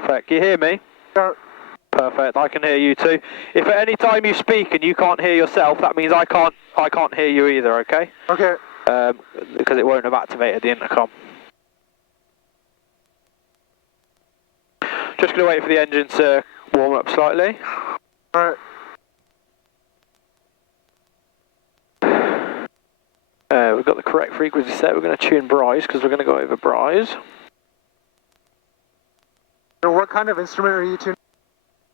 Perfect. Can you hear me? Yeah. Perfect. I can hear you too. If at any time you speak and you can't hear yourself, that means I can't hear you either. Okay? Okay. Because it won't have activated the intercom. Just going to wait for the engine to warm up slightly. Alright. We've got the correct frequency set. We're going to tune Bryce because we're going to go over Bryce. So what kind of instrument are you tuning?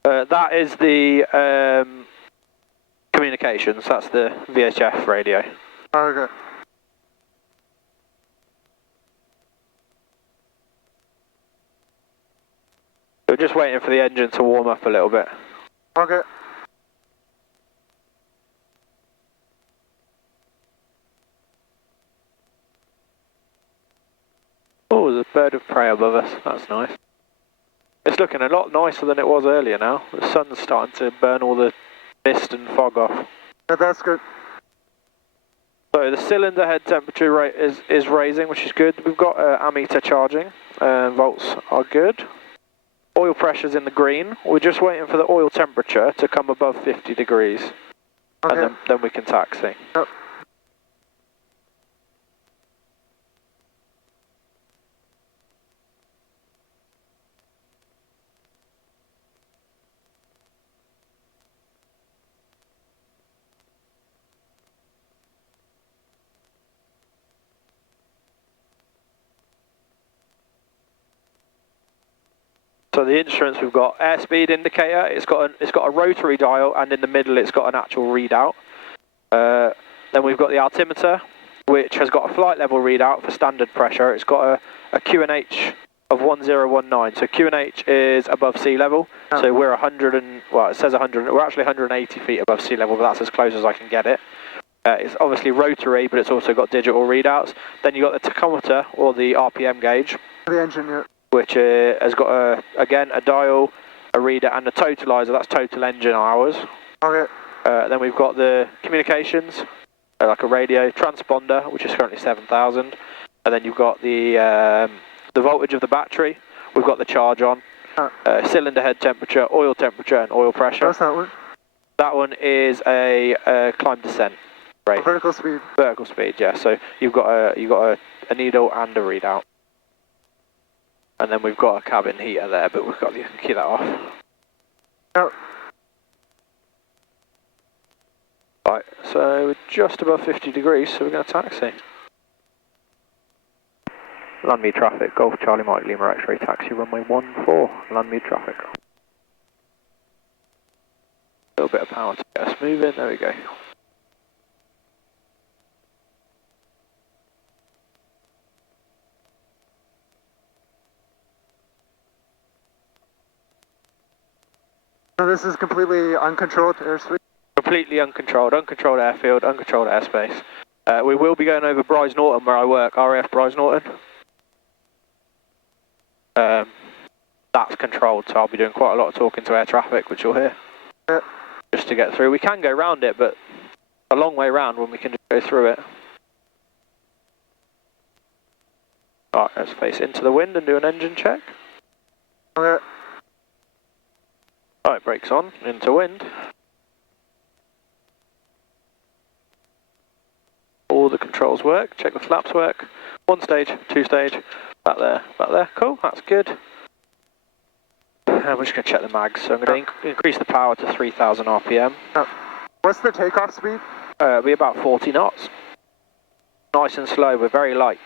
That is the communications. That's the VHF radio. Okay. We're just waiting for the engine to warm up a little bit. Okay. Oh, there's a bird of prey above us. That's nice. It's looking a lot nicer than it was earlier now. The sun's starting to burn all the mist and fog off. Yeah, that's good. So the cylinder head temperature rate is raising, which is good. We've got ammeter charging. Volts are good. Oil pressure's in the green. We're just waiting for the oil temperature to come above 50 degrees. Okay. And then we can taxi. Yep. So the instruments, we've got airspeed indicator, it's got a rotary dial, and in the middle it's got an actual readout. Then we've got the altimeter, which has got a flight level readout for standard pressure. It's got a QNH of 1019. So QNH is above sea level. So we're 100 and, well, it says 100, we're actually 180 feet above sea level, but that's as close as I can get it. It's obviously rotary, but it's also got digital readouts. Then you've got the tachometer, or the RPM gauge. The engine, yeah. Which has got, again, a dial, a reader, and a totalizer. That's total engine hours. Okay. Then we've got the communications, like a radio, transponder, which is currently 7,000. And then you've got the voltage of the battery. We've got the charge on. Cylinder head temperature, and oil pressure. What's that one? That one is a climb descent rate. Vertical speed. Vertical speed, yeah. So you've got a needle and a readout. And then we've got a cabin heater there, but we've got to keep that off. Yep. Right, so we're just above 50 degrees, so we're going to taxi. Landmead traffic, Golf Charlie Mike Lima X-ray taxi runway 14, Landmead traffic. A little bit of power to get us moving, there we go. So this is completely uncontrolled airspeed? Completely uncontrolled airfield, uncontrolled airspace. We will be going over Bryce Norton where I work, RAF Bryce Norton. That's controlled, so I'll be doing quite a lot of talking to air traffic, which you'll hear. Yeah. Just to get through. We can go round it, but a long way round when we can just go through it. Alright, let's face into the wind and do an engine check. Okay. Alright, brakes on, into wind. All the controls work, check the flaps work. 1 stage, 2 stage, back there, cool, that's good. And we're just going to check the mags, so I'm going to increase the power to 3,000 RPM. What's the takeoff speed? It'll be about 40 knots. Nice and slow, we're very light.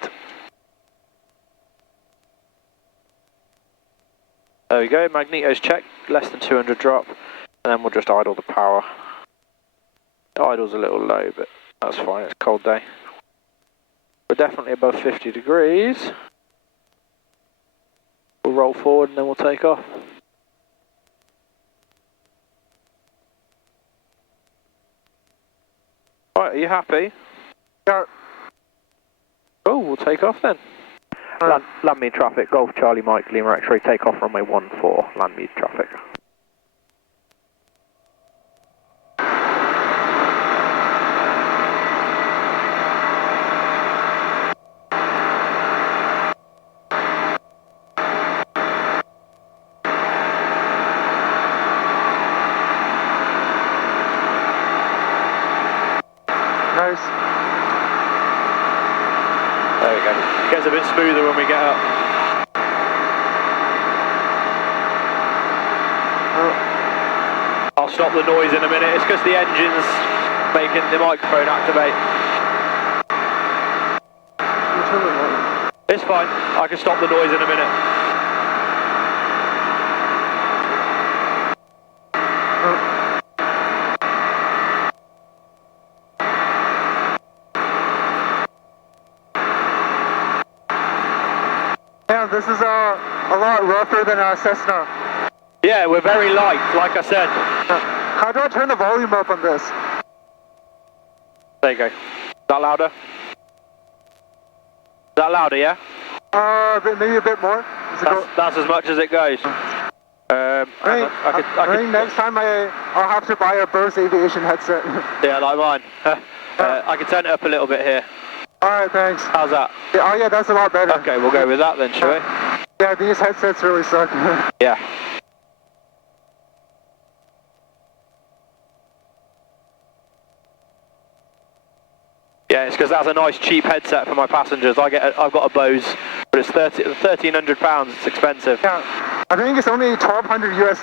There we go, magnetos checked, less than 200 drop, and then we'll just idle the power. The idle's a little low, but that's fine, it's a cold day. We're definitely above 50 degrees. We'll roll forward and then we'll take off. Right, are you happy? Yeah. Cool, we'll take off then. Landmead traffic, Golf Charlie Mike Lima X-ray, take off runway 14, Landmead traffic. Nice. There we go. It gets a bit smoother when we get up. I'll stop the noise in a minute. It's because the engine's making the microphone activate. It's fine. I can stop the noise in a minute. Yeah, this is a lot rougher than a Cessna. Yeah, we're very light, like I said. How do I turn the volume up on this? There you go. Is that louder? Is that louder, yeah? Maybe a bit more. That's as much as it goes. I think next time I'll have to buy a Bose Aviation headset. Yeah, like mine. I can turn it up a little bit here. Alright, thanks. How's that? Yeah, oh yeah, that's a lot better. Okay, we'll go with that then, shall we? Yeah, these headsets really suck. Yeah. Yeah, it's because that's a nice cheap headset for my passengers. I've got a Bose, but it's £1,300. It's expensive. Yeah, I think it's only $1,200 US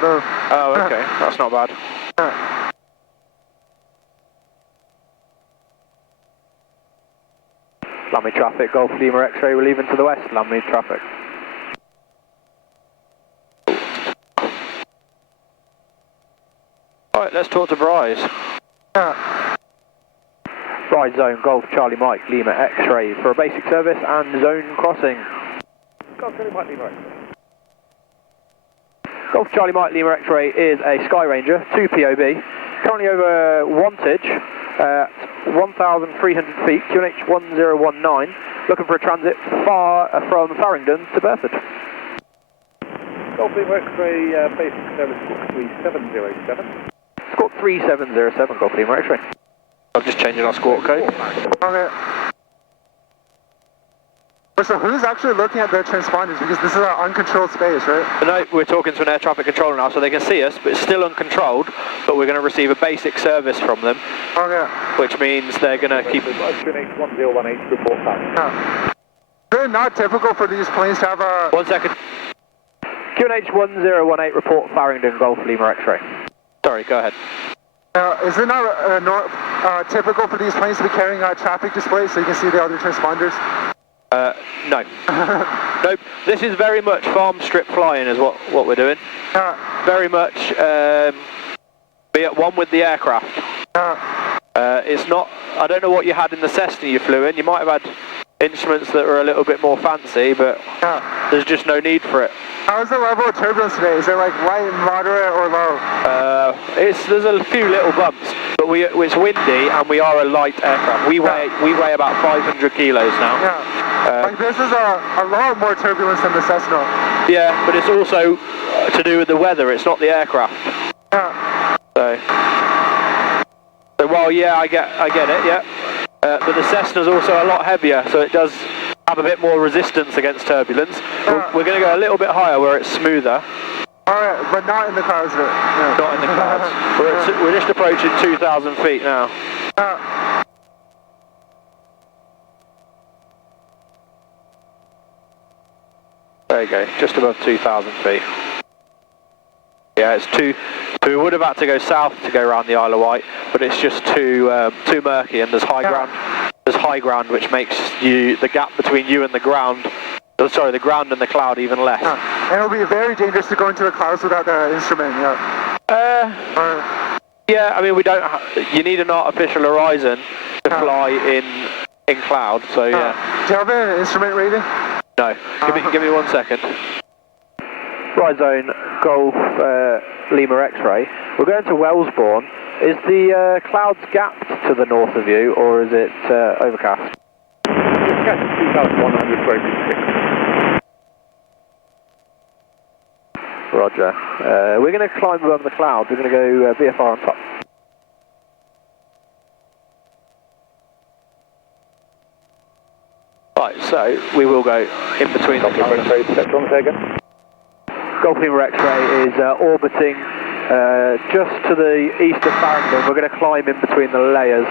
though. Oh, okay, that's not bad. Landmead traffic, Golf Lima X-ray, we're leaving to the west, Landmead traffic. Alright, let's talk to Bryce. Yeah. Ride zone, Golf Charlie Mike, Lima X-ray for a basic service and zone crossing. Golf Charlie Mike, Lima X-ray. Golf Charlie Mike, Lima X-ray is a Sky Ranger, 2 POB, currently over wantage, 1,300 feet, QNH 1019, looking for a transit from Farringdon to Burford. Golf Lima X-ray, basic service squawk 3707. Squawk 3707, Golf Lima X-ray. I'm just changing our squawk code. Okay. So who's actually looking at the transponders? Because this is an uncontrolled space, right? No, we're talking to an air traffic controller now, so they can see us, but it's still uncontrolled, but we're going to receive a basic service from them. Okay. Which means they're going to keep... QNH 1018 report back. Is it not typical for these planes to have a... 1 second. QNH 1018 report Farringdon, Golf Lima X-ray. Sorry, go ahead. Is it not typical for these planes to be carrying traffic displays so you can see the other transponders? No. Nope. This is very much farm strip flying is what we're doing. Very much be at one with the aircraft. It's not, I don't know what you had in the Cessna you flew in. You might have had instruments that were a little bit more fancy, but there's just no need for it. How's the level of turbulence today? Is it like light, moderate, or low? There's a few little bumps, but it's windy and we are a light aircraft. We weigh about 500 kilos now. Yeah. Like this is a lot more turbulence than the Cessna. Yeah, but it's also to do with the weather. It's not the aircraft. Yeah. So well, yeah, I get it. Yeah. But the Cessna's also a lot heavier, so it does have a bit more resistance against turbulence. We're going to go a little bit higher where it's smoother. Alright, but not in the clouds. Yeah. Not in the clouds. We're just approaching 2,000 feet now. There you go, just above 2,000 feet. Yeah, it's too. We would have had to go south to go around the Isle of Wight, but it's just too murky, and there's high ground. There's high ground, which makes the gap between you and the ground. Sorry, the ground and the cloud even less. And it'll be very dangerous to go into the clouds without the instrument. Yeah. Yeah, I mean you need an artificial horizon to fly in cloud. So yeah. Do you have an instrument rating? No. Give me 1 second. Ride zone, Golf Lima X-ray. We're going to Wellesbourne. Is the clouds gapped to the north of you, or is it overcast? It's catching 2,100 square feet. Roger. We're going to climb above the clouds. We're going to go VFR on top. Right, so we will go in between the clouds. Golf Lima X-ray is orbiting just to the east of Farringdon. We're going to climb in between the layers.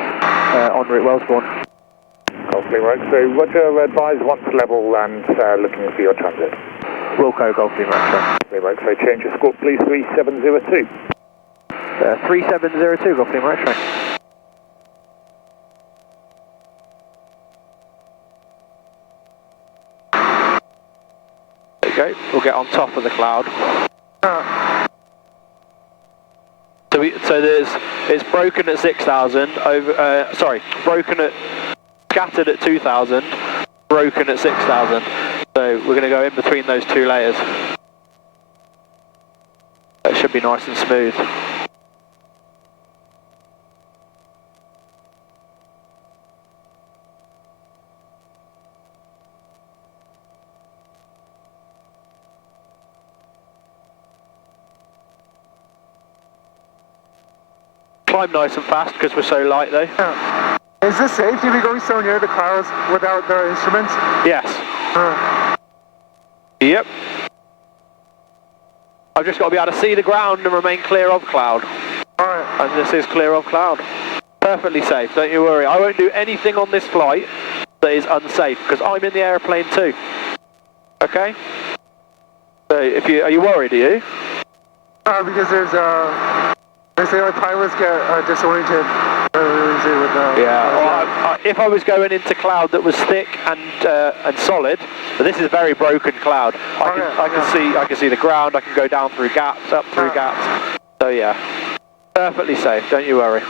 en route Wellesbourne. Golf Lima X-ray, roger, advise once level and looking for your transit. Wilco, Golf Lima X-ray. Lima X-ray, change your score please, 3702. 3702, Golf Lima X-ray. There you go, we'll get on top of the cloud. So it's broken at 6,000, scattered at 2,000, broken at 6,000. So we're going to go in between those two layers. That should be nice and smooth. Climb nice and fast because we're so light though. Yeah. Is this safe to be going so near the clouds without the instruments? Yes. Yep. I've just got to be able to see the ground and remain clear of cloud. Alright. And this is clear of cloud. Perfectly safe, don't you worry. I won't do anything on this flight that is unsafe because I'm in the airplane too. Okay? So are you worried, are you? Because they say like pilots get disoriented. If I was going into cloud that was thick and solid, but this is a very broken cloud. I can see the ground. I can go down through gaps, up through gaps. So yeah, perfectly safe. Don't you worry.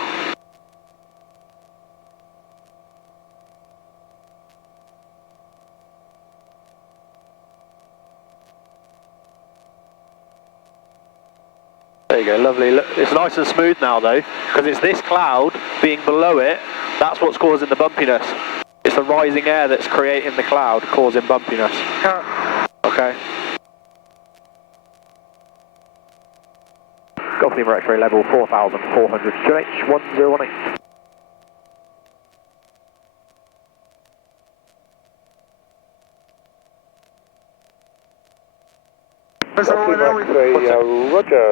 There you go, lovely. Look, it's nice and smooth now though, because it's this cloud being below it, that's what's causing the bumpiness. It's the rising air that's creating the cloud, causing bumpiness. Okay. Golf Lima X-ray level 4,400, QH 1018. Golf Lima X-ray, roger,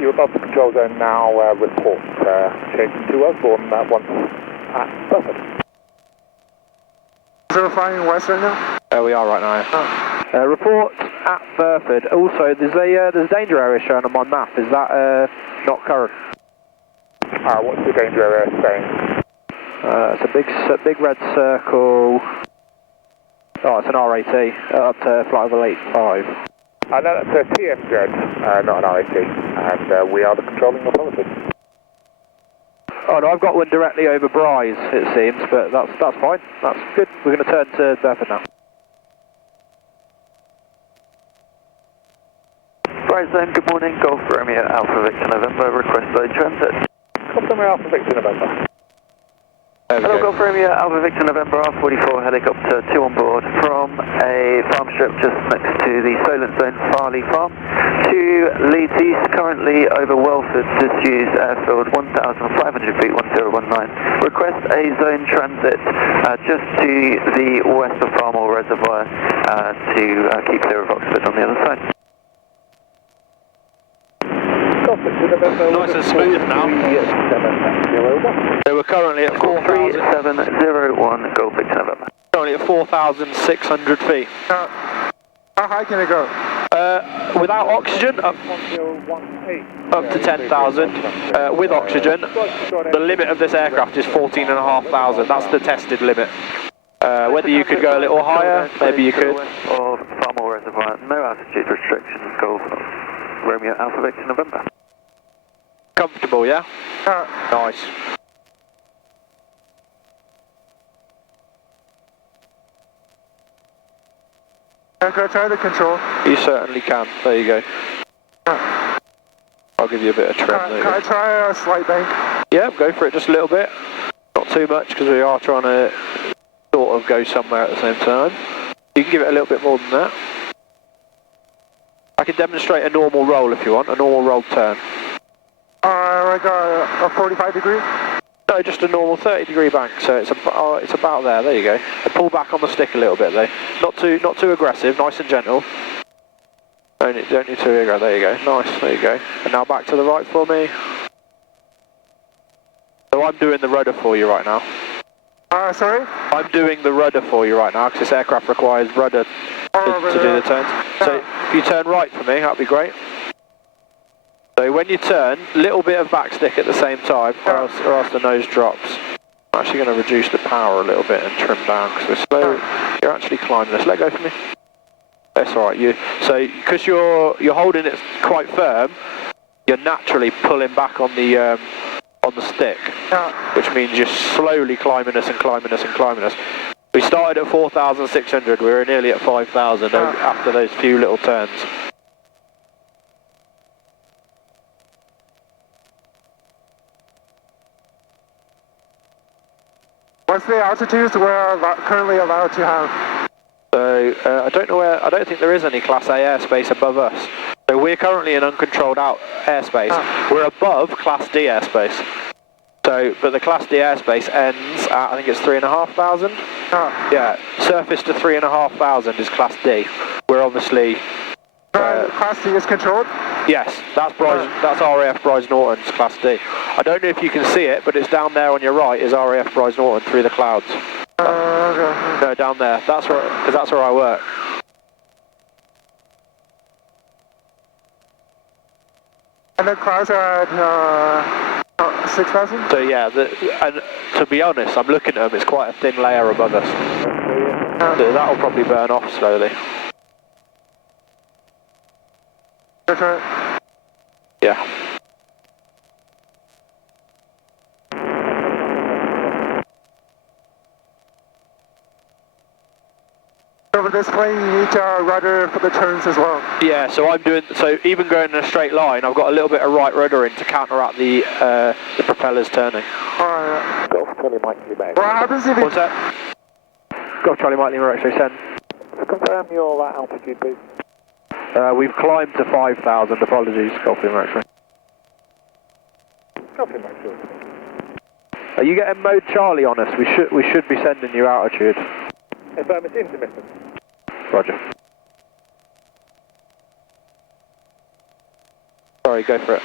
you're above the control zone now, report, changing to Wellesbourne once at Burford. So we're flying west right now? There we are right now. Report at Burford. Also, there's a danger area shown on my map. Is that not current? What's the danger area saying? It's a big red circle. Oh, it's an RAT up to flight level 85. No, that's a TF jet, not an RAT, and we are the controlling authority. Oh no, I've got one directly over Bryce, it seems, but that's fine. That's good. We're going to turn to Burford now. Bryce then, good morning. Golf Romeo Alpha Victor November, request zone transit. Golf Romeo Alpha Victor November. Hello, Golf Romeo Alpha Victor November, R44 helicopter 2 on board from a farm strip just next to the Solent Zone Farley Farm. 2 leads east, currently over Welford, disused airfield 1,500 feet, 1019. Request a zone transit just to the west of Farmall Reservoir to keep clear of Oxford on the other side. Nice and smooth now. So we're currently at 3701 Golf Victor November. Currently at 4,600 feet. How high can it go? Without oxygen, up to 10,000. With oxygen, the limit of this aircraft is 14,500. That's the tested limit. Whether you could go a little higher, maybe you could. Of Farmall Reservoir, no altitude restrictions, Golf Romeo Alpha Victor November. Comfortable, yeah? Nice. Can I try the control? You certainly can. There you go. I'll give you a bit of trim there. Can I try a slight bank? Yeah, go for it just a little bit. Not too much because we are trying to sort of go somewhere at the same time. You can give it a little bit more than that. I can demonstrate a normal roll if you want, a normal roll turn. Like a 45 degree? No, just a normal 30-degree bank, so it's about there you go. And pull back on the stick a little bit though. Not too aggressive, nice and gentle. Don't need too aggressive, there you go. Nice, there you go. And now back to the right for me. So So I'm doing the rudder for you right now. Sorry? I'm doing the rudder for you right now because this aircraft requires rudder to do the turns. So if you turn right for me, that'd be great. So when you turn, little bit of backstick at the same time, or else the nose drops. I'm actually going to reduce the power a little bit and trim down because we're slow. You're actually climbing this. Let go for me. That's all right. So because you're holding it quite firm, you're naturally pulling back on the stick, which means you're slowly climbing us and climbing us and climbing us. We started at 4,600, we were nearly at 5,000 after those few little turns. What's the altitudes we're currently allowed to have? So I don't think there is any Class A airspace above us. So we're currently in uncontrolled airspace. We're above Class D airspace. So, but the Class D airspace ends at, I think it's 3,500. Yeah, surface to 3,500 is Class D. We're obviously... Class D is controlled? Yes, that's RAF Bryce Norton's Class D. I don't know if you can see it, but it's down there on your right is RAF Bryce Norton through the clouds. Okay. No, down there. Because that's where I work. And the clouds are at 6,000? So yeah, and to be honest, I'm looking at them, it's quite a thin layer above us. So that'll probably burn off slowly. That's right. Yeah. Over this plane, you need rudder for the turns as well. Yeah, so even going in a straight line, I've got a little bit of right rudder in to counteract the propellers turning. Alright. Golf Charlie Mike Lima X-ray. What happens if What's that? Golf Charlie Mike Lima X-ray, send. Confirm your altitude, please. We've climbed to 5,000, apologies, Golf Lima X-ray. Golf Lima X-ray. Are you getting mode Charlie on us? We should be sending you altitude. It's intermittent. Roger. Sorry, go for it.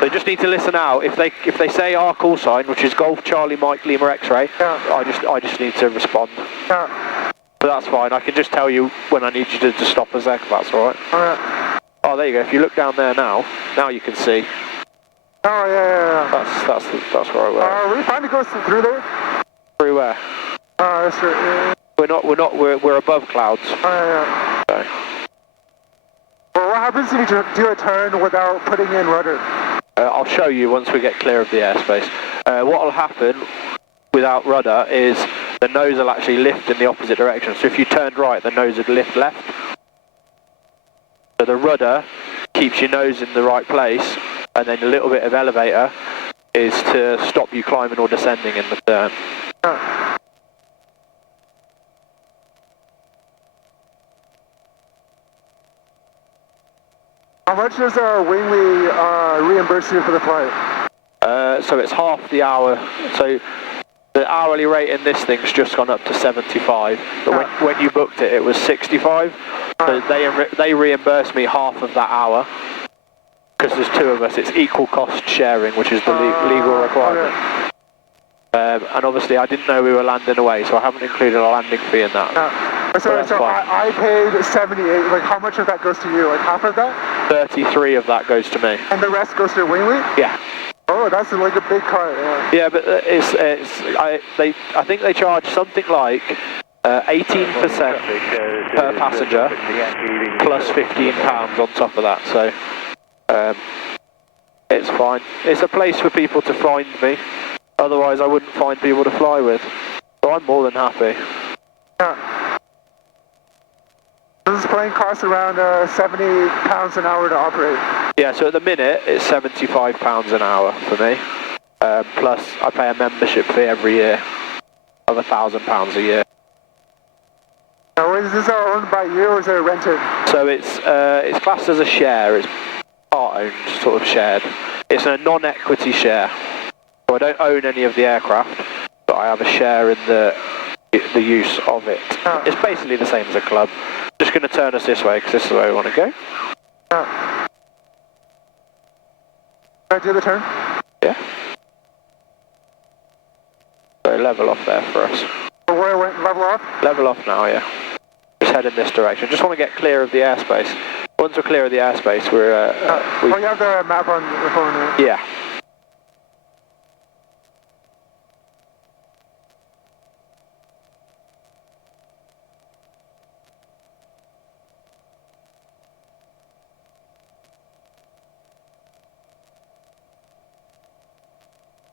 They just need to listen out. If they say our call sign, which is Golf Charlie Mike Lima X-ray, I just need to respond. But that's fine. I can just tell you when I need you to stop us there. That's all right. Oh, there you go. If you look down there now you can see. Oh yeah. That's where I work. We find it goes through there. Through where? That's right. We're above clouds. Yeah. So. Well, what happens if you do a turn without putting in rudder? I'll show you once we get clear of the airspace. What will happen without rudder is the nose will actually lift in the opposite direction. So if you turned right, the nose would lift left. So the rudder keeps your nose in the right place, and then a little bit of elevator is to stop you climbing or descending in the turn. How much does Wingly reimburse you for the flight? So it's half the hour. So the hourly rate in this thing's just gone up to 75. But when you booked it, it was 65. So they reimburse me half of that hour. Because there's two of us, it's equal cost sharing, which is the legal requirement. And obviously I didn't know we were landing away, so I haven't included a landing fee in that. So I paid 78, like how much of that goes to you? Like half of that? 33 of that goes to me. And the rest goes to Wingly? Yeah. Oh, that's like a big car. Yeah, but I think they charge something like 18% per passenger plus £15 on top of that, so it's fine. It's a place for people to find me, otherwise I wouldn't find people to fly with, so I'm more than happy. This plane costs around £70 an hour to operate. Yeah, so at the minute it's £75 an hour for me, plus I pay a membership fee every year of £1,000 a year. Now, is this owned by you or is it rented? So it's classed as a share. It's part-owned, sort of shared. It's a non-equity share. So I don't own any of the aircraft, but I have a share in the use of it. It's basically the same as a club. Just going to turn us this way because this is where we want to go. Can I do the turn? Yeah. level off there for us. Where went level off? Level off now, yeah. Just head in this direction. Just want to get clear of the airspace. Once we're clear of the airspace, we're... oh, you have the map on your phone, right? Yeah.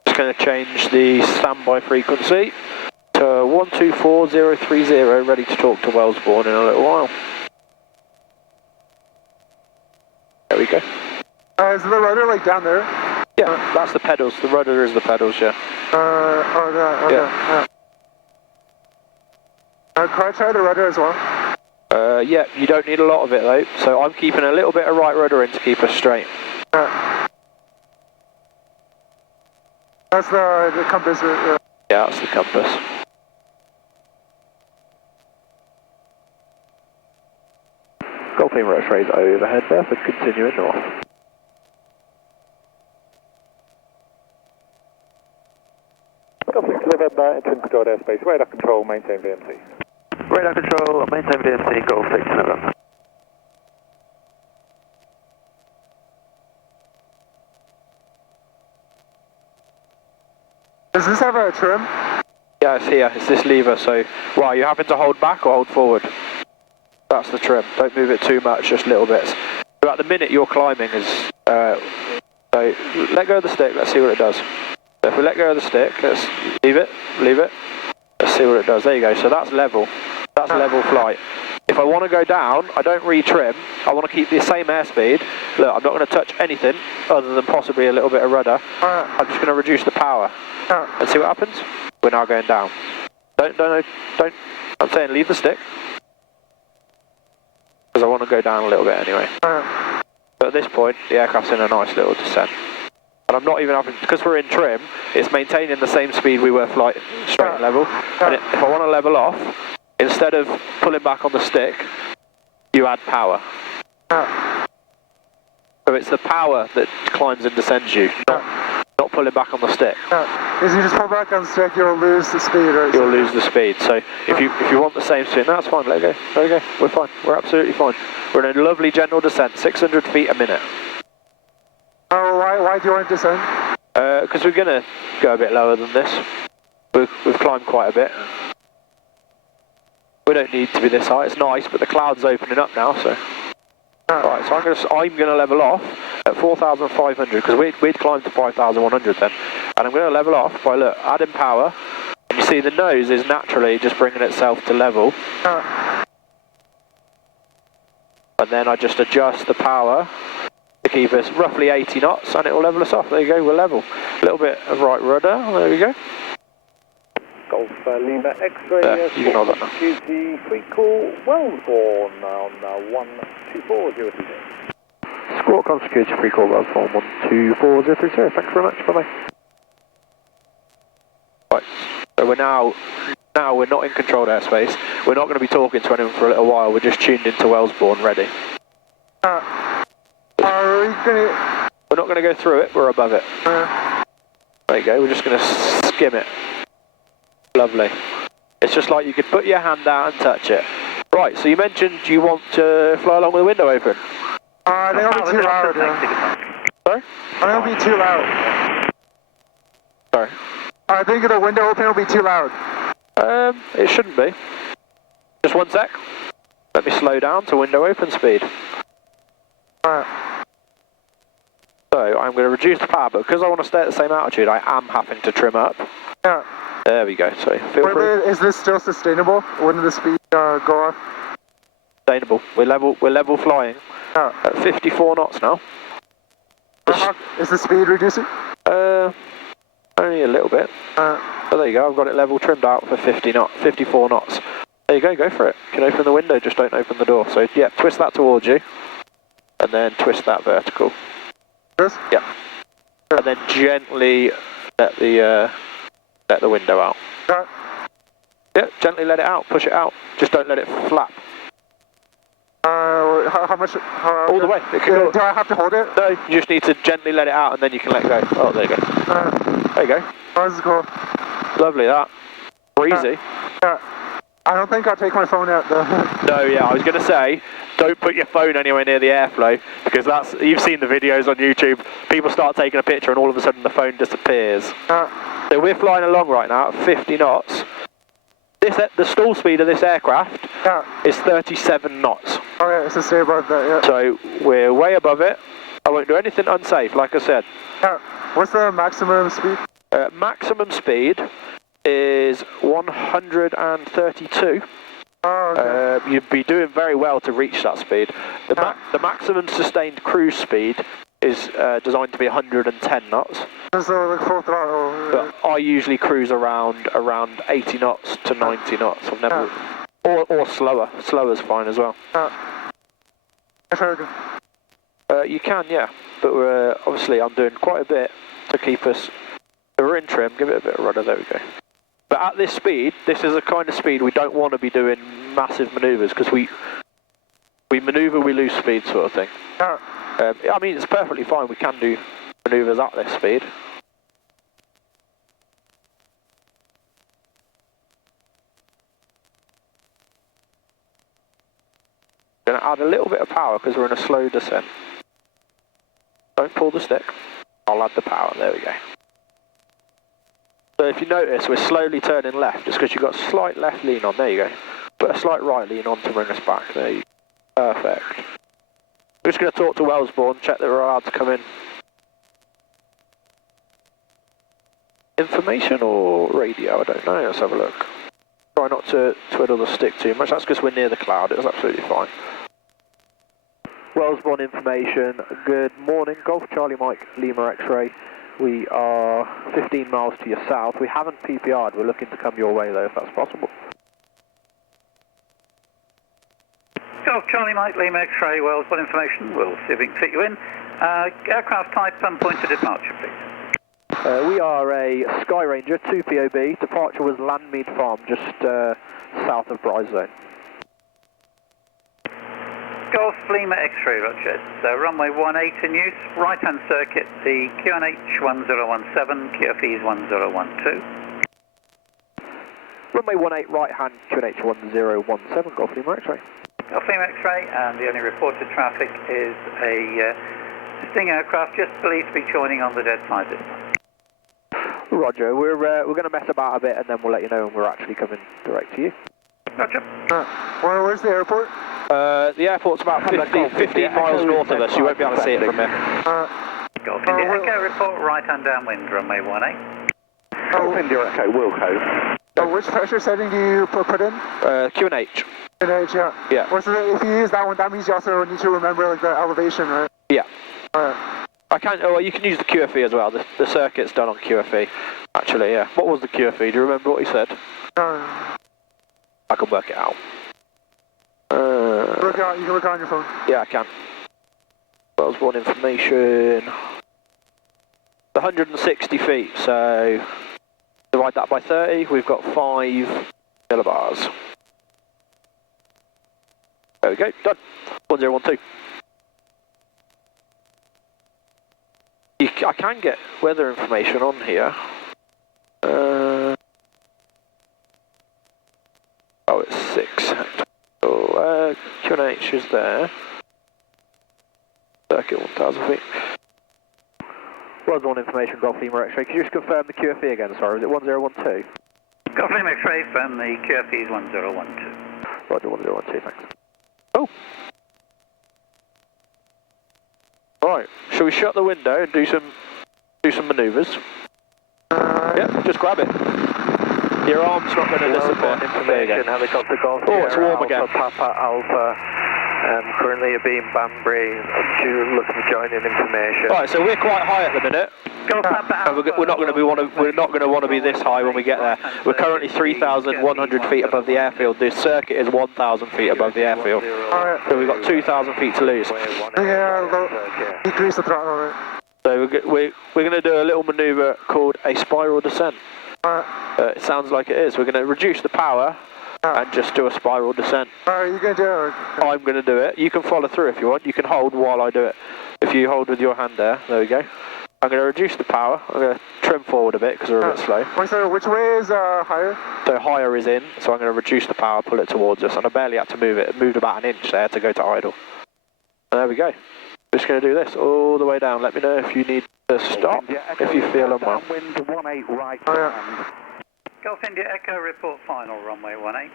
Just going to change the standby frequency to 124030, ready to talk to Wellesbourne in a little while. There we go. Is the rudder like down there? Yeah, that's the pedals. The rudder is the pedals, yeah. Oh, that, okay. Yeah. Can I try the rudder as well? Yeah, you don't need a lot of it though, so I'm keeping a little bit of right rudder in to keep us straight. That's the compass, yeah. Yeah, that's the compass. Golf Lima X-rays overhead there for continuing north. Golf Lima November, entering controlled airspace, radar control, maintain VMC. Radar control, maintain VMC, Golf 6 November. Does this have a trim? Yeah, it's here. It's this lever, so... Well, you having to hold back or hold forward? That's the trim. Don't move it too much, just little bits. So at the minute you're climbing is... so let go of the stick, let's see what it does. So if we let go of the stick, let's leave it. Let's see what it does. There you go, so that's level. That's level flight. If I want to go down, I don't re-trim. I want to keep the same airspeed. Look, I'm not going to touch anything other than possibly a little bit of rudder. I'm just going to reduce the power and see what happens. We're now going down. Don't. I'm saying leave the stick because I want to go down a little bit anyway. But at this point, the aircraft's in a nice little descent. And I'm not even having, because we're in trim, it's maintaining the same speed we were flight straight and level. And if I want to level off, instead of pulling back on the stick, you add power. So it's the power that climbs and descends you, not pulling back on the stick. Because you just pull back on the stick, you'll lose the speed, right? You'll lose the speed. So if you want the same speed, no, that's fine, let it go. We're fine, we're absolutely fine. We're in a lovely gentle descent, 600 feet a minute. Oh, why do you want to descend? Because we're going to go a bit lower than this. We've climbed quite a bit. We don't need to be this high. It's nice, but the cloud's opening up now, so. Right, so I'm gonna level off at 4,500 because we'd climbed to 5,100 then, and I'm gonna level off by adding power. And you see the nose is naturally just bringing itself to level, and then I just adjust the power to keep us roughly 80 knots, and it will level us off. There you go, we're level. A little bit of right rudder. There we go. Golf Lima X-ray, you can hold that now. QT, free call, Wellesbourne on 124030. Squawk on security, free call, Wellesbourne 124030. Thanks very much, bye-bye. Right, so we're not in controlled airspace. We're not going to be talking to anyone for a little while. We're just tuned into Wellesbourne, ready. Are we gonna... We're not going to go through it, we're above it. There you go, we're just going to skim it. Lovely. It's just like you could put your hand out and touch it. Right, so you mentioned you want to fly along with the window open. I think it'll be too loud. Sorry? I think it'll be too loud. Sorry? I think the window open will be too loud. It shouldn't be. Just one sec. Let me slow down to window open speed. So I'm going to reduce the power, but because I want to stay at the same altitude, I am having to trim up. Yeah. There we go, so feel free. Is this still sustainable? Wouldn't the speed go off? Sustainable. We're level flying at 54 knots now. Is the speed reducing? Only a little bit. But there you go, I've got it level trimmed out for 54 knots. There you go for it. You can open the window, just don't open the door. So yeah, twist that towards you, and then twist that vertical. This? Yeah. And then gently let the window out. Yeah, gently let it out, push it out. Just don't let it flap. How much? All the way. Do I have to hold it? No, you just need to gently let it out and then you can let go. Oh, there you go. There you go. Oh, this is cool. Lovely that. Breezy. I don't think I'll take my phone out though. No, yeah, I was going to say, don't put your phone anywhere near the airflow, because you've seen the videos on YouTube, people start taking a picture and all of a sudden the phone disappears. So we're flying along right now at 50 knots. The stall speed of this aircraft is 37 knots. Okay, so stay above that, yeah. So we're way above it. I won't do anything unsafe, like I said. What's the maximum speed? Maximum speed is 132. Oh, okay. You'd be doing very well to reach that speed. The maximum sustained cruise speed is designed to be 110 knots. So like full throttle. But I usually cruise around 80 knots to 90 knots. I've never, or slower. Slower's fine as well. You can, yeah. But obviously I'm doing quite a bit to keep us. We're in trim. Give it a bit of rudder. There we go. But at this speed, this is the kind of speed we don't want to be doing massive manoeuvres, because we manoeuvre, we lose speed sort of thing. I mean, it's perfectly fine. We can do manoeuvres at this speed. Going to add a little bit of power because we're in a slow descent. Don't pull the stick. I'll add the power. There we go. So if you notice, we're slowly turning left. It's because you've got a slight left lean on. There you go. Put a slight right lean on to bring us back. There you go. Perfect. We're just going to talk to Wellesbourne, check that we're allowed to come in. Information or radio? I don't know. Let's have a look. Try not to twiddle the stick too much. That's because we're near the cloud. It's absolutely fine. Wellesbourne information. Good morning. Golf Charlie Mike Lima X-ray. We are 15 miles to your south. We haven't PPR'd. We're looking to come your way though, if that's possible. Golf Charlie Mike Lima X-ray, Wellesbourne information. We'll see if we can fit you in. Aircraft type and point of departure, please. We are a Sky Ranger, 2 POB. Departure was Landmead Farm, just south of Bryce Zone. Golf Lima X-ray, Roger. Runway 18 in use, right-hand circuit, the QNH 1017, QFE is 1012. Runway 18 right-hand, QNH 1017, Golf Lima X-ray. Golf Lima X-ray, and the only reported traffic is a Sting aircraft, just believed to be joining on the dead side this time. Roger, we're going to mess about a bit and then we'll let you know when we're actually coming direct to you. Roger. Where's the airport? The airport's about 15 miles north of us. You won't be able to see it from here. Golf India Echo, report right-hand downwind, runway 18. Golf India Echo, Wilco. Which pressure setting do you put in? QNH. QNH, yeah. Yeah. If you use that one, that means you also need to remember like the elevation, right? Yeah. Alright. Well, you can use the QFE as well. The circuit's done on QFE. Actually, yeah. What was the QFE? Do you remember what he said? I can work it out. You can look on your phone. Yeah, I can. Wellesbourne information. 160 feet, so divide that by 30, we've got 5 millibars. There we go, done. 1012. I can get weather information on here. Oh, it's 6. So, QNH is there. Circuit 1000 feet. Wellesbourne information, Golf Lima X-ray. Could you just confirm the QFE again, sorry? Was it 1012? Golf Lima X-ray from the QFE is 1012. Roger, 1012, thanks. Oh. Right, shall we shut the window and do some manoeuvres? Yeah, just grab it. Your arm's not going to disappear. Information, helicopter Golf. Oh, it's warm again. Papa Alpha. Currently a beam Banbury. Looking to join in information. Right, so we're quite high at the minute. Golf Papa Alpha. We're not going to want to be this high when we get there. We're currently 3,100 feet above the airfield. This circuit is 1,000 feet above the airfield. So we've got 2,000 feet to lose. Yeah, decrease the throttle, right? So we're going to do a little manoeuvre called a spiral descent. It sounds like it is. We're going to reduce the power and just do a spiral descent. Alright, you going to do it? I'm going to do it. You can follow through if you want. You can hold while I do it. If you hold with your hand there we go. I'm going to reduce the power. I'm going to trim forward a bit because we're a bit slow. Wait, so which way is higher? So higher is in, so I'm going to reduce the power, pull it towards us, and I barely had to move it. It moved about an inch there to go to idle. And there we go. Just going to do this all the way down. Let me know if you need to stop, if you feel unwell. Wind 18 right. Golf India Echo, report final, runway 18.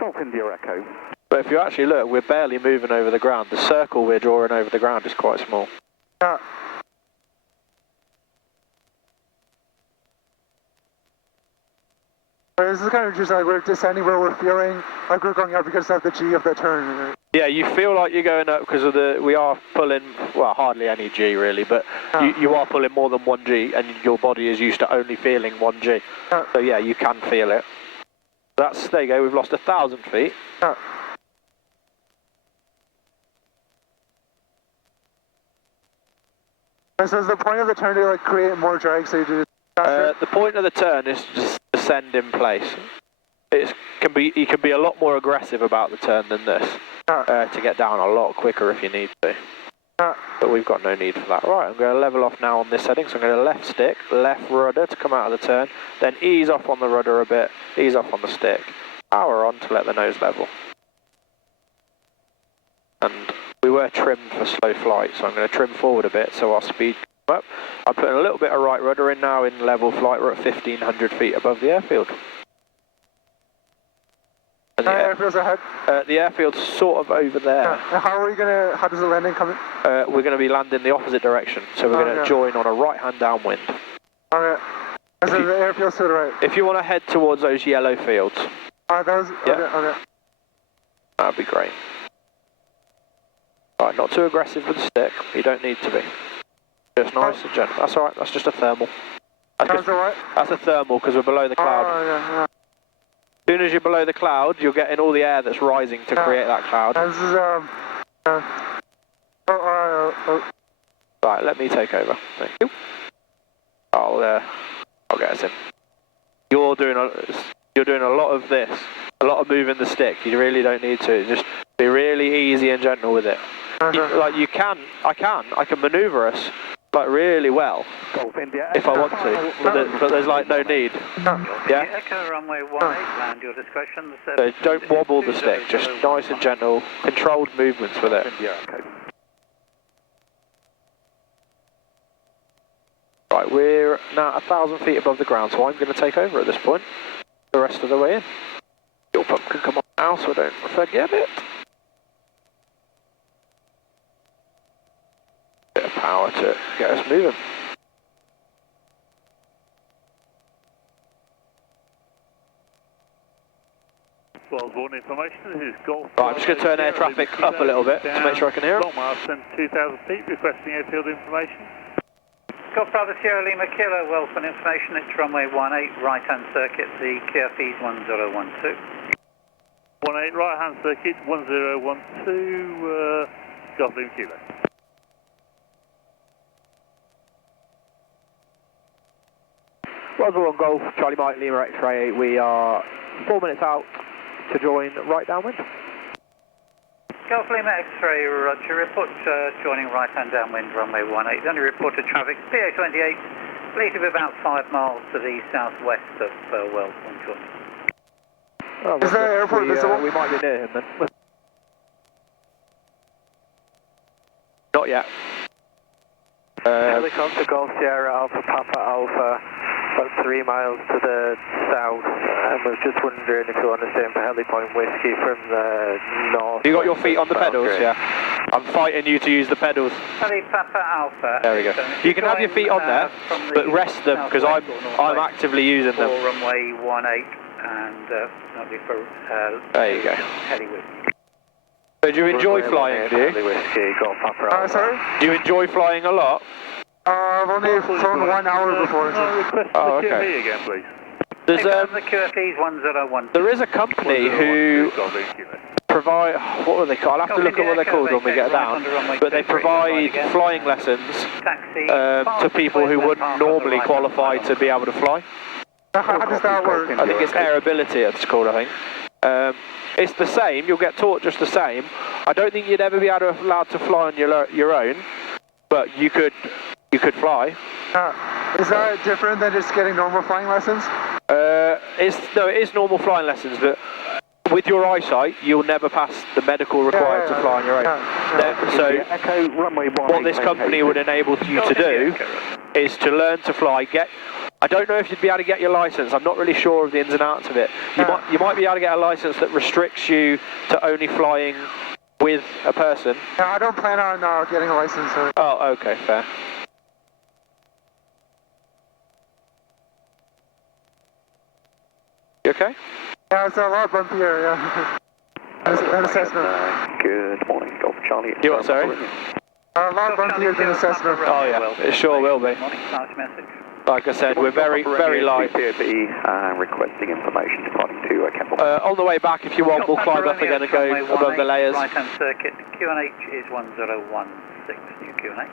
Golf India Echo. But if you actually look, we're barely moving over the ground. The circle we're drawing over the ground is quite small. Yeah. This is kind of just like we're descending where we're feeling like we're going up because of the G of the turn. Yeah, you feel like you're going up because of we are pulling, well, hardly any G really, but you are pulling more than 1G and your body is used to only feeling 1G. So yeah, you can feel it. There you go, we've lost 1,000 feet. So is the point of the turn to like create more drag so you do the point of the turn is just descend in place. You can be a lot more aggressive about the turn than this to get down a lot quicker if you need to. But we've got no need for that. Right, I'm going to level off now on this setting. So I'm going to left stick, left rudder to come out of the turn, then ease off on the rudder a bit, ease off on the stick, power on to let the nose level. And we were trimmed for slow flight, so I'm going to trim forward a bit so our speed comes up. I'm putting a little bit of right rudder in now in level flight. We're at 1,500 feet above the airfield. And airfield's ahead. The airfield's sort of over there. How does the landing come in? We're going to be landing the opposite direction, so we're going to join on a right-hand downwind. Okay. So the airfield's to the right. If you want to head towards those yellow fields. Okay. That'd be great. Right, not too aggressive with the stick. You don't need to be. Just nice and gentle. That's alright, that's just a thermal. That's alright? That's a thermal because we're below the cloud. Yeah. As soon as you're below the cloud, you're getting all the air that's rising to create that cloud. This is, Right, let me take over. Thank you. I'll get us in. You're doing a lot of this, a lot of moving the stick. You really don't need to. Just be really easy and gentle with it. I can manoeuvre us like really well if I want to, but there's like no need. Yeah. Echo runway 18, land your discretion. So don't wobble the stick, just nice and gentle, controlled movements with it. Right, we're now 1,000 feet above the ground, so I'm going to take over at this point. The rest of the way in. Fuel pump can come on now, so I don't forget it. Bit of power to get us moving. Wellesbourne information, this is Golf. Right, I'm just going to turn air traffic up a little bit to make sure I can hear it. Long mile, 2,000 feet, requesting airfield information. Golf Bravo Sierra Lima Kilo, Wellesbourne information, it's runway 18, right-hand circuit, the QFE's 1012. 18, right-hand circuit, 1012, Golf Lima Kilo. Wellesbourne Golf, Charlie Mike, Lima X-ray 8, we are 4 minutes out to join right downwind. Golf Lima X-ray, roger, report joining right-hand downwind, runway 18. Only reported traffic, PA28, lead of about 5 miles to the southwest of Wellesbourne, Jordan. Oh, is that airport visible? We might be near him then. Not yet. Helicopter Golf Sierra Alpha Papa Alpha, about 3 miles to the south, and was just wondering if you want to stay for Heli Point Whiskey from the north. You got your feet on the pedals, yeah? I'm fighting you to use the pedals. Heli Papa Alpha. There we go. You can have your feet on there, but rest them because I'm actively using them. Runway 18, and that'll be for there you go. Heli Whiskey. So do you enjoy flying, do you? Heli Whiskey, Golf Papa Alpha. Sorry? Do you enjoy flying a lot? I've only flown 1 hour before. So. Oh, okay. Again, please. There's the QFE's 101. there is a company who provide, what are they called? I'll have to look at what they're called when we get down. But they provide flying lessons to people who wouldn't normally qualify to be able to fly. How does that work? I think it's air ability it's called, I think. It's the same, you'll get taught just the same. I don't think you'd ever be allowed to fly on your own, but you could you could fly. Is that different than just getting normal flying lessons? No, it is normal flying lessons, but with your eyesight, you'll never pass the medical required to fly on your own. So, what this company would enable you to do is to learn to fly. I don't know if you'd be able to get your license. I'm not really sure of the ins and outs of it. You might be able to get a license that restricts you to only flying with a person. No, I don't plan on getting a license. Oh, okay, fair. You okay? Yeah, it's a lot bumpier, yeah. An assessment. Good morning, Golf Charlie. You what, sorry? A lot bumpier than assessment. Oh yeah, it sure will be. Like I said, we're very light. Requesting information departing to Campbell. On the way back, if you want, we'll climb up again and go above the layers. Right-hand circuit, QNH is 1016, new QNH.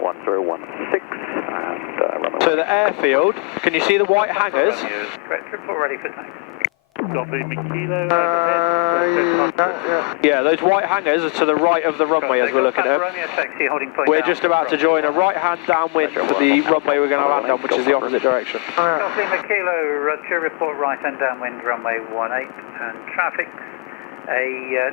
1016, and So the airfield, can you see the white hangars? Correct, report ready for taxi. Yeah, those white hangars are to the right of the runway as we're looking at them. We're just about to join a right-hand downwind for the runway we're going to land on, which is the opposite direction. Coffee Kilo, Roger, report right-hand downwind, runway 18, and traffic's a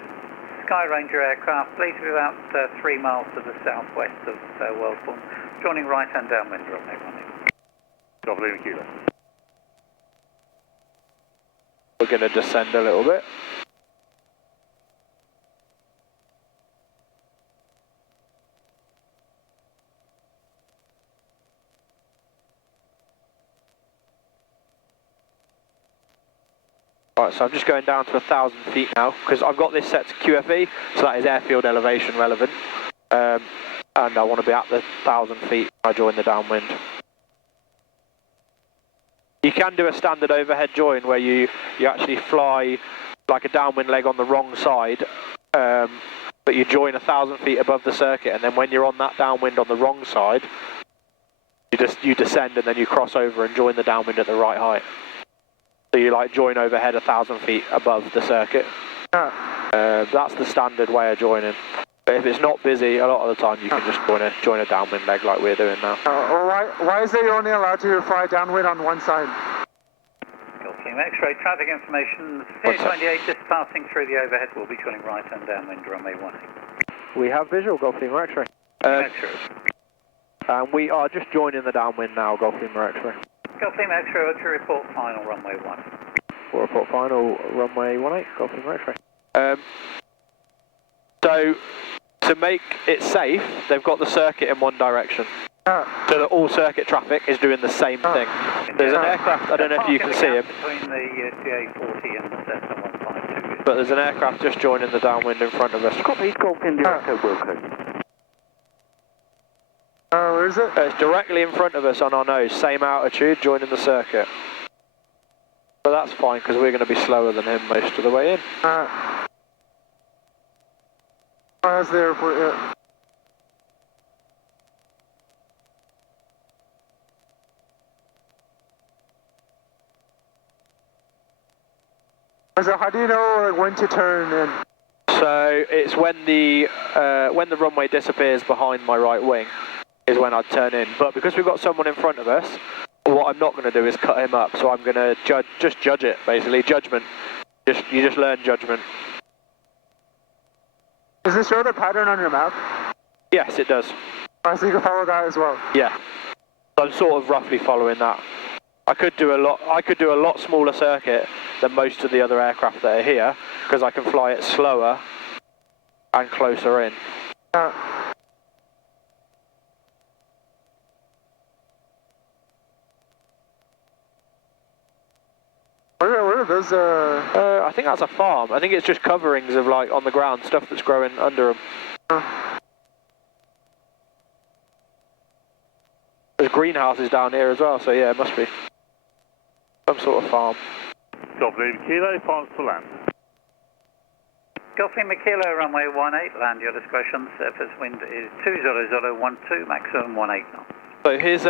Sky Ranger aircraft, believed to be about 3 miles to the southwest of Wellesbourne, joining right-hand downwind, runway 18. Coffee Kilo. We're going to descend a little bit. Right, so I'm just going down to 1,000 feet now, because I've got this set to QFE, so that is airfield elevation relevant, and I want to be at the 1,000 feet when I join the downwind. You can do a standard overhead join where you actually fly like a downwind leg on the wrong side, but you join 1,000 feet above the circuit, and then when you're on that downwind on the wrong side, you descend and then you cross over and join the downwind at the right height. So you like join overhead 1,000 feet above the circuit. That's the standard way of joining. But if it's not busy, a lot of the time you can just join a downwind leg like we're doing now. Why is it you're only allowed to fly downwind on one side? Golf Team X-ray, traffic information, Pier 28 just passing through the overhead, will be joining right and downwind, runway 18. We have visual, Golf Team X-ray. And we are just joining the downwind now, Golf Team X-ray. Golf Team X-ray, to report final, runway 1. For report final, runway 18, Golf Team X-ray. So, to make it safe, they've got the circuit in one direction. So that all circuit traffic is doing the same thing. There's an aircraft, I don't know if you can see him. Between the GA40 and the Cessna 152. But there's an aircraft just joining the downwind in front of us. Copy, Golf India, Wilco. Where is it? It's directly in front of us on our nose, same altitude, joining the circuit. But that's fine, because we're going to be slower than him most of the way in. That's the airport, yeah. So how do you know when to turn in? So it's when the runway disappears behind my right wing is when I'd turn in. But because we've got someone in front of us, what I'm not going to do is cut him up. So I'm going to just judge it, basically. Judgment. You just learn judgment. Does this show the pattern on your map? Yes, it does. So you can follow that as well? Yeah. I'm sort of roughly following that. I could do a lot smaller circuit than most of the other aircraft that are here, because I can fly it slower and closer in. Where are those? I think that's a farm. I think it's just coverings of like on the ground stuff that's growing under them. There's greenhouses down here as well, so yeah, it must be some sort of farm. Golf Lima Kilo, farms to land. Golf Lima Kilo, runway 18, land your discretion, surface wind is 20012, maximum 18 knots. So his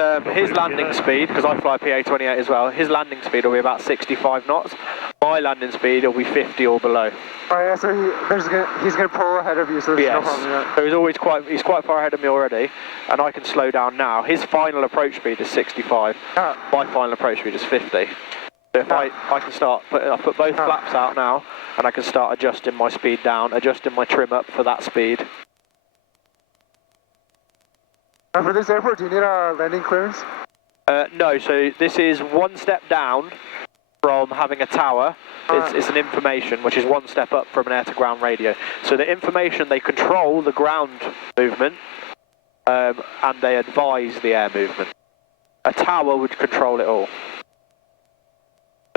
landing speed, because I fly PA-28 as well, his landing speed will be about 65 knots. My landing speed will be 50 or below. Oh yeah, so he's gonna pull ahead of you, so there's no problem yet. So he's quite far ahead of me already, and I can slow down now. His final approach speed is 65. My final approach speed is 50. So if I can start, I'll put both flaps out now, and I can start adjusting my speed down, adjusting my trim up for that speed. For this airport, do you need a landing clearance? No, so this is one step down from having a tower. It's an information, which is one step up from an air-to-ground radio. So the information, they control the ground movement, and they advise the air movement. A tower would control it all.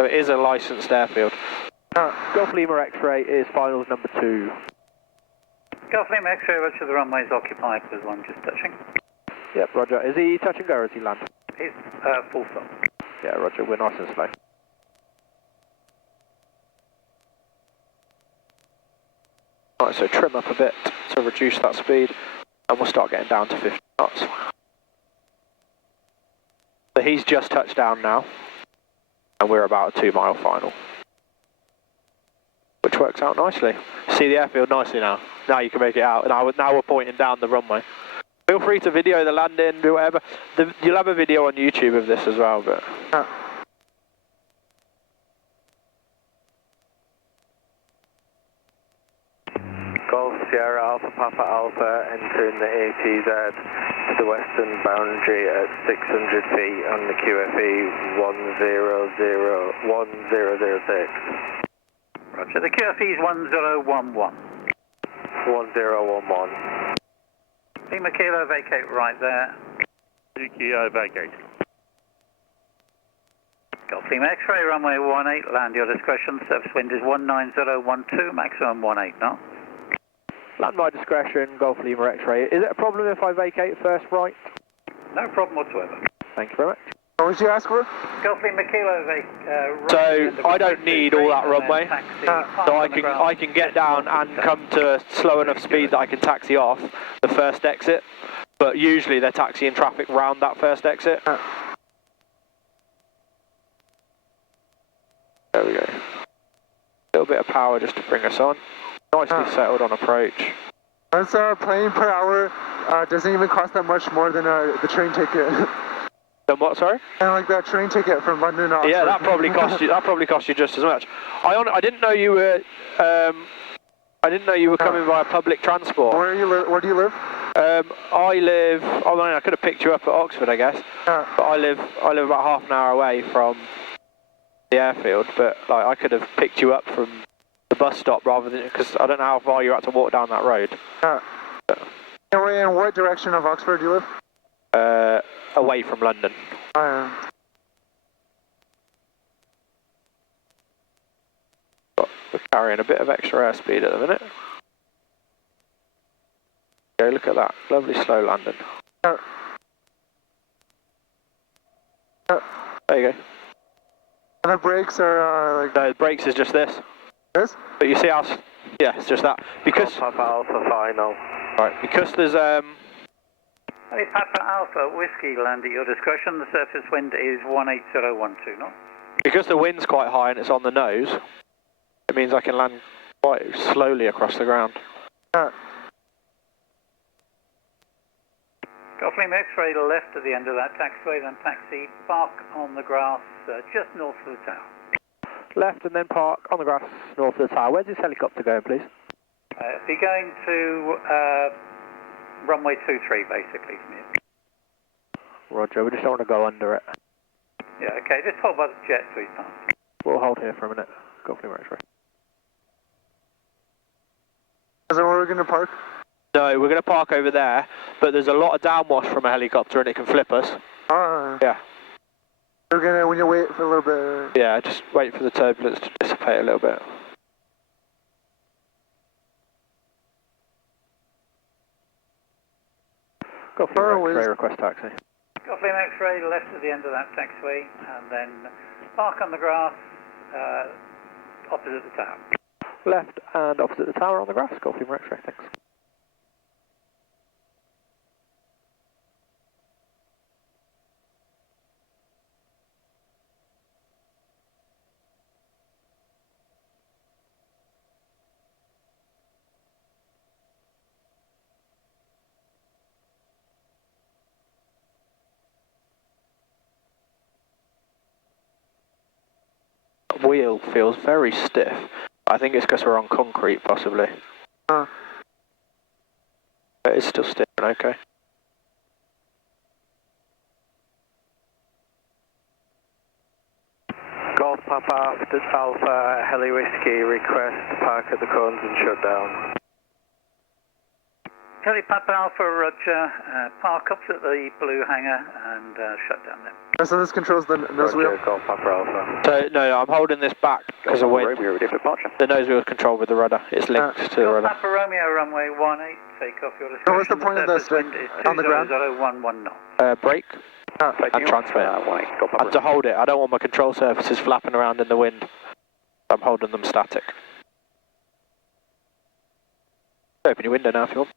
So it is a licensed airfield. Golf Lima X-ray is finals number 2. Golf Lima X-ray, roger, the runway is occupied with one just touching. Yep, roger. Is he touch and go or is he land? He's full stop. Yeah, roger. We're nice and slow. Right, so trim up a bit to reduce that speed, and we'll start getting down to 50 knots. So he's just touched down now, and we're about a 2-mile final, which works out nicely. See the airfield nicely now. Now you can make it out. Now we're pointing down the runway. Feel free to video the landing, do whatever. You'll have a video on YouTube of this as well, but. Golf Sierra Alpha Papa Alpha entering the APZ to the western boundary at 600 feet on the QFE 1006. Roger, the QFE is 1011. 1011. Lima Kilo, vacate right there. Kilo, vacate. Golf Lima X-ray, runway 18, land your discretion, surface wind is 19012, maximum 18 knots. Land my discretion, Golf Lima X-ray. Is it a problem if I vacate first right? No problem whatsoever. Thank you very much. What would you ask for? Golf Lima Kilo, So I don't need all that runway, so I can get down and come to a slow enough speed that I can taxi off the first exit, but usually they're taxiing traffic round that first exit. There we go. A little bit of power just to bring us on. Nicely settled on approach. This plane per hour doesn't even cost that much more than the train ticket. Then what? Sorry? And like that train ticket from London to Oxford. Yeah, that probably cost you. That probably cost you just as much. I didn't know you were. I didn't know you were coming via public transport. Where do you live? I live. I mean, I could have picked you up at Oxford, I guess. But I live about half an hour away from the airfield. But like, I could have picked you up from the bus stop rather than, because I don't know how far you had to walk down that road. In what direction of Oxford do you live? Away from London. We're carrying a bit of extra airspeed at the minute. Okay, look at that. Lovely slow landing. There you go. And the brakes are like... No, the brakes is just this. This? But you see how... Yeah, it's just that. Because... Papa Alpha final. Right, because there's... Hey, Papa Alpha, Whiskey, land at your discretion. The surface wind is 18012 knots. Because the wind's quite high and it's on the nose, it means I can land quite slowly across the ground. Golf Lima X-ray left at the end of that taxiway, then taxi, park on the grass just north of the tower. Left and then park on the grass north of the tower. Where's this helicopter going, please? Be going to runway 23, basically, from here. Roger, we just don't want to go under it. Yeah, okay, just hold by the jet 3 times. We'll hold here for a minute. Golf Lima X-ray. Is that where we're going to park? No, we're going to park over there, but there's a lot of downwash from a helicopter and it can flip us. Yeah. We're going to, when you wait for a little bit... Yeah, just wait for the turbulence to dissipate a little bit. Golf Lima X-ray, request taxi. Golf Lima X-ray left at the end of that taxiway, and then park on the grass opposite the tower. Left and opposite the tower on the grass, Golf Lima X-ray, thanks. wheel feels very stiff. I think it's because we're on concrete, possibly. But it's still stiff and okay. Golf Papa Alpha Heli Whiskey, request to park at the cones and shut down. Heli Papa Alpha, roger. Park up at the blue hangar and shut down then. So this controls the nose wheel? Golf Papa Alpha. So, no, I'm holding this back because of wind. The nose wheel is controlled with the rudder. It's linked to the rudder. Papa Romeo, runway 18, take off your discretion. So what's the point of the stick on the ground? 2011 knot. Brake and transmit. I have to hold it. I don't want my control surfaces flapping around in the wind. I'm holding them static. Open your window now if you want.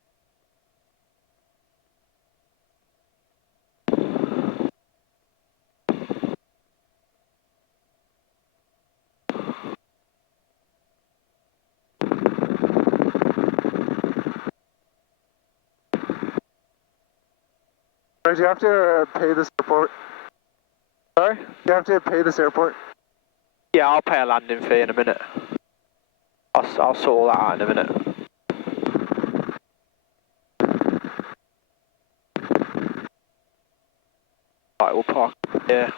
Do you have to pay this airport? Sorry? Do you have to pay this airport? Yeah, I'll pay a landing fee in a minute. I'll sort all that out in a minute. Right, we'll park here.